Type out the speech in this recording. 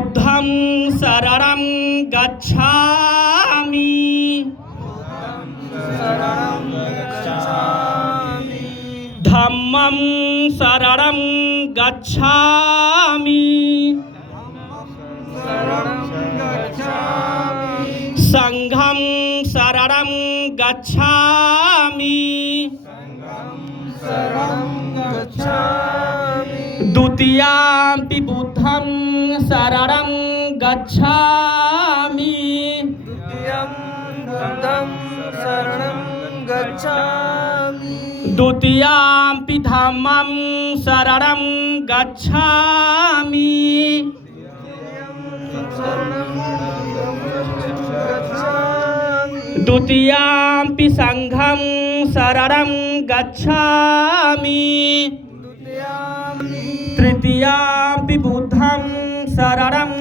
बुद्धं शरणं गच्छामि धम्मं शरणं गच्छामि संघं शरणं गच्छामि द्वितीयंपि बुद्धं शरणं गच्छामि द्वितीयंपि धम्मं शरणं गच्छामि द्वितीयंपि संघं शरणं गच्छामि तृतीयंपि बुद्धं शरणं